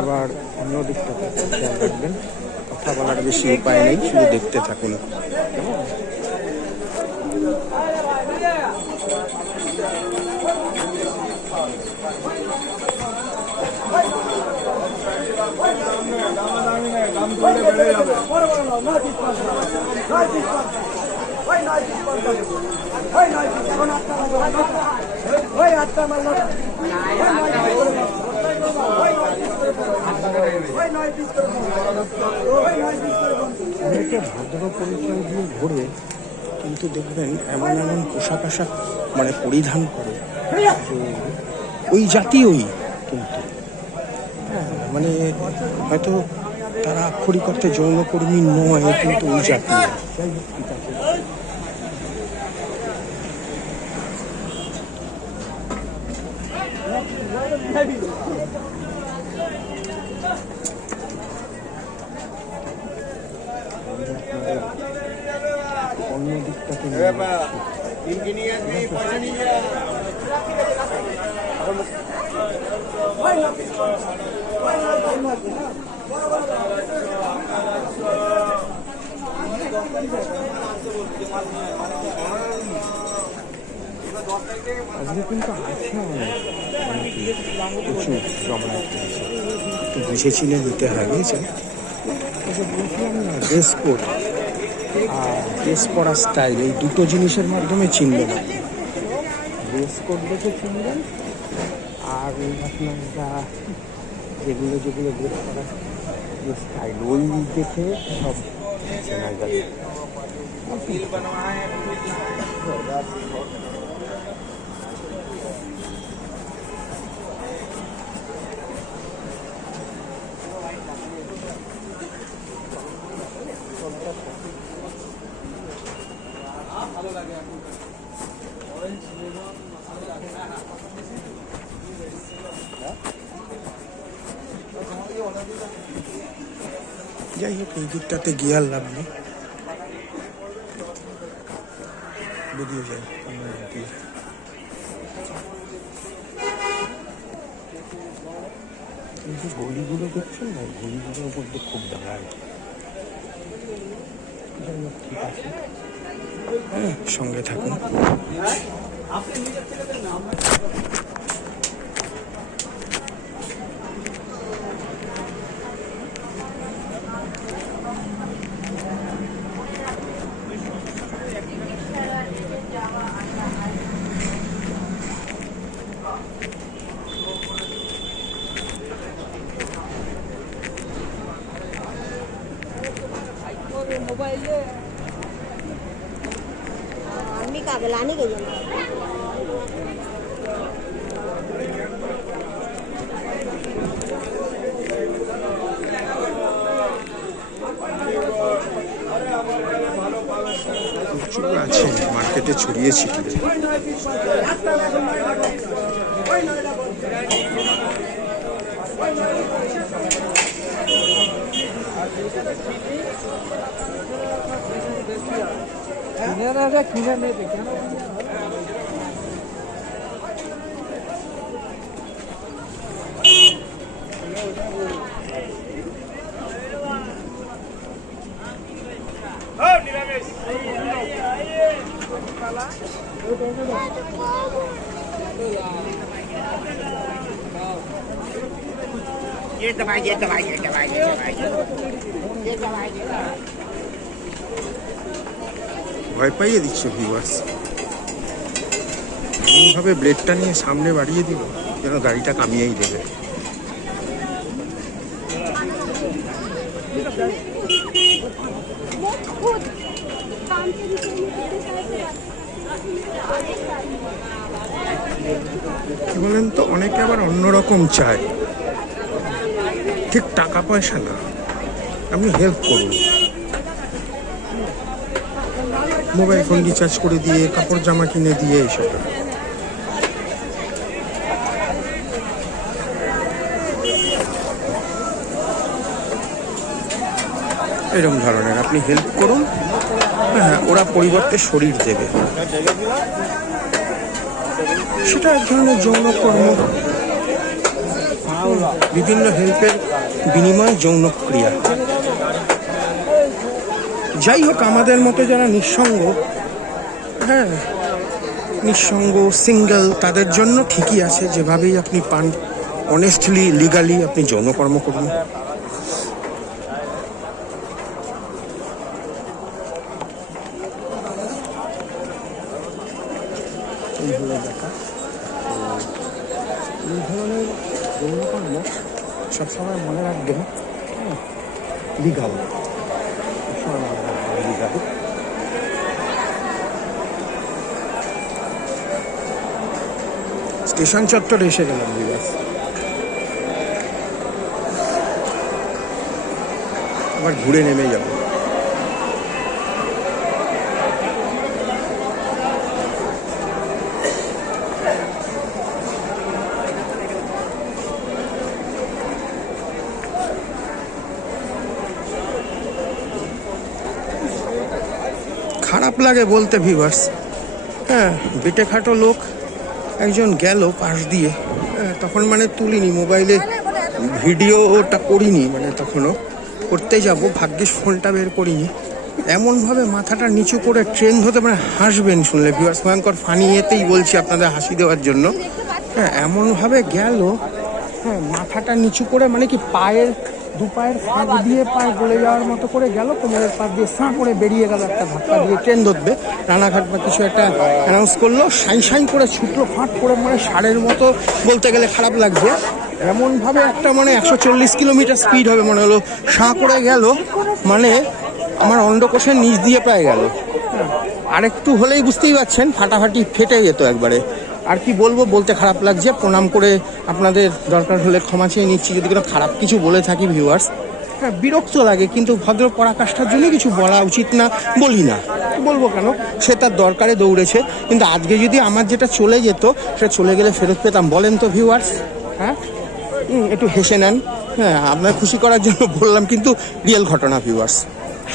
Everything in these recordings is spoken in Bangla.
এবার অন্য দিকটাতে খেয়াল রাখবেন কথা বলার বেশি উপায় নেই শুধু দেখতে থাকুন অনেকে ভদ্র পরিচয় দিয়ে ঘোরে কিন্তু দেখবেন এমন এমন পোশাক আশাক মানে পরিধান করে ওই জাতীয়ই কিন্তু। হ্যাঁ, মানে হয়তো তারা আক্ষরিক অর্থে যৌনকর্মী নয় কিন্তু ওই জাতীয়। যাই হোক ঠিক আছে অন্য দিকটাতে নিয়ে যাচ্ছি। আজকে কিন্তু অনেকে প্রচুর জমায়েত একটু বুঝে চিনে নিতে না ড্রেস কোড আর ড্রেস পরা স্টাইল, এই দুটো জিনিসের মাধ্যমে চিনবেন আপনি ড্রেস কোড দেখে চিনবেন আর আপনার যেগুলো যেগুলো ড্রেস করা যে স্টাইল, ওই দেখে সব চেনা যাবে যাই হোক এই দিকটাতে গিয়ে আর লাভ নেই। বেরিয়ে যাই। যে গলিগুলো দেখছেন না? গলিগুলোর মধ্যে খুব দাঁড়ায়। যাই হোক ঠিক আছে। হ্যাঁ, সঙ্গে থাকুন। आर्मी का गलाने गई है প্রচুর আছে মার্কেটে ছড়িয়ে ছিটিয়ে ra kime mi de kime. Get the bag, get the bag, get the bag, get the bag. Get the bag, get the bag. ভয় পাইয়ে দিচ্ছ ভিউয়ার্স এমনভাবে ব্লেডটা নিয়ে সামনে বাড়িয়ে দিল, যেন গাড়িটা কামিয়েই দেবে। কি বলেন তো, অনেকে আবার অন্যরকম চায়। ঠিক টাকা পয়সা না আমি হেল্প করুন। মোবাইল ফোন রিচার্জ করে দিয়ে, কাপড় জামা কিনে দিয়ে এইসব এরকম ধরনের, আপনি হেল্প করুন। হ্যাঁ ওরা পরিবর্তে শরীর দেবে। সেটা এক ধরনের যৌন কর্ম বিভিন্ন হেল্পের বিনিময়ে যৌন ক্রিয়া যাই হোক, আমাদের মতো যারা নিঃসঙ্গ হ্যাঁ নিঃসঙ্গ সিঙ্গেল তাদের জন্য ঠিকই আছে। যেভাবেই আপনি পান অনেস্টলি লিগালি আপনি যৌনকর্ম করুন। সবসময় মনে রাখবেন লিগাল সবসময় মনে রাখবেন লিগাল স্টেশন চত্বরে এসে গেলাম বিবাস আবার ঘুরে নেমে যাব খারাপ লাগে বলতে ভিভার্স হ্যাঁ বেটে খাটো লোক একজন গেল পাশ দিয়ে। হ্যাঁ, তখন মানে তুলিনি মোবাইলে ভিডিওটা করিনি মানে তখনও। করতে যাব ভাগ্যিস ফোনটা বের করিনি। এমনভাবে মাথাটা নিচু করে ট্রেন ধরতে মানে হাসবেন শুনলে ভিউয়ার্স ভয়ঙ্কর ফানি এতেই বলছি আপনাদের হাসি দেওয়ার জন্য। হ্যাঁ এমনভাবে গেল হ্যাঁ মাথাটা নিচু করে মানে কি পায়ের দু পায়ের ফাঁক দিয়ে পায়ে গলে যাওয়ার মতো করে গেল, কোমরের পাশ দিয়ে সাঁ করে বেরিয়ে গেল একটা ধাক্কা দিয়ে ট্রেন ধরবে। রানাঘাট বা কিছু একটা অ্যানাউন্স করল সাই সাই করে ছুটলো ফাঁট করে মানে সারের মতো বলতে গেলে খারাপ লাগছে। এমনভাবে একটা মানে একশো চল্লিশ কিলোমিটার স্পিড হবে মনে হলো। সাঁ করে গেল মানে আমার অন্ডকোষের নিচ দিয়ে প্রায় গেল। আর একটু হলেই বুঝতেই পারছেন, ফাটাফাটি ফেটে যেত একবারে। আর কি বলব, বলতে খারাপ লাগছে। প্রণাম করে আপনাদের দরকার হলে ক্ষমা চেয়ে নিচ্ছি। যদি কোনো খারাপ কিছু বলে থাকি ভিউয়ার্স হ্যাঁ বিরক্ত লাগে, কিন্তু ভদ্র পরাকাষ্ঠার জন্য কিছু বলা উচিত না, বলি না। বলব কেন? সে তার দরকারে দৌড়েছে। কিন্তু আজকে যদি আমার যেটা চলে যেত সেটা চলে গেলে ফেরত পেতাম। বলেন তো ভিউয়ার্স হ্যাঁ? একটু হেসে নেন। হ্যাঁ আপনার খুশি করার জন্য বললাম, কিন্তু রিয়েল ঘটনা ভিউয়ার্স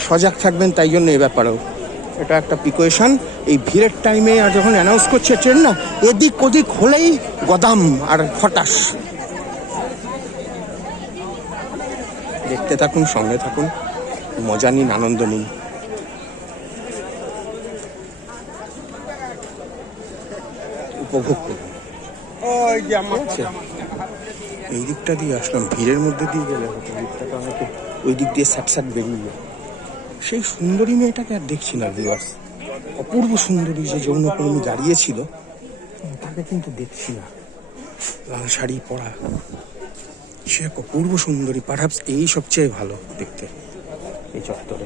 সজাগ থাকবেন, তাই জন্য এ ব্যাপারেও। এটা একটা প্রিকশন এই ভিড়ের টাইমে আর যখন অ্যানাউন্স করছে ট্রেন না এদিক ওদিক হলেই গদাম আর ফটাস দেখতে থাকুন সঙ্গে থাকুন। মজা নিন আনন্দ নিন। উপভোগ করুন। এই দিকটা দিয়ে আসলাম। ভিড়ের মধ্যে দিয়ে গেলে হতো। অনেকে ওই দিক দিয়ে স্যাট স্যাট বেরিয়ে যায়। সেই সুন্দরী মেয়েটাকে আর দেখছি না ভিউয়ার্স অপূর্ব সুন্দরী যে যৌনকর্মী দাঁড়িয়েছিল তাকে কিন্তু দেখছি না। লাল শাড়ি পরা সে এক অপূর্ব সুন্দরী পারহাপস এই সবচেয়ে ভালো দেখতে এই চত্বরে।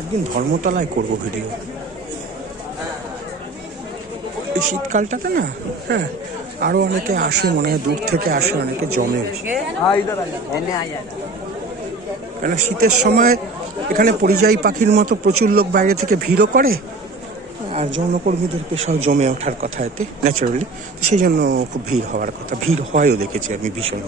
একদিন ধর্মতলায় করব ভিডিও এই শীতকালটাতে না হ্যাঁ আরও অনেকে আসে মনে হয় দূর থেকে আসে অনেকে জমে। কেন শীতের সময় এখানে পরিযায়ী পাখির মতো প্রচুর লোক বাইরে থেকে ভিড়ও করে আর যৌনকর্মীদের পেশাও জমে ওঠার কথা এতে ন্যাচারালি সেই জন্য খুব ভিড় হওয়ার কথা ভিড় হয়ও দেখেছি আমি ভীষণ।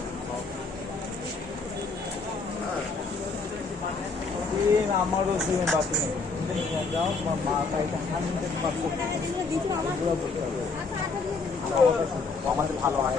তাইটা হান্ড্রেড আমাদের ভালো হয়।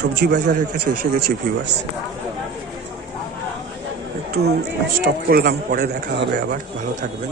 সবজি বাজারের কাছে এসে গেছি ভিউয়ার্স একটু স্টপ করলাম, পরে দেখা হবে আবার। ভালো থাকবেন।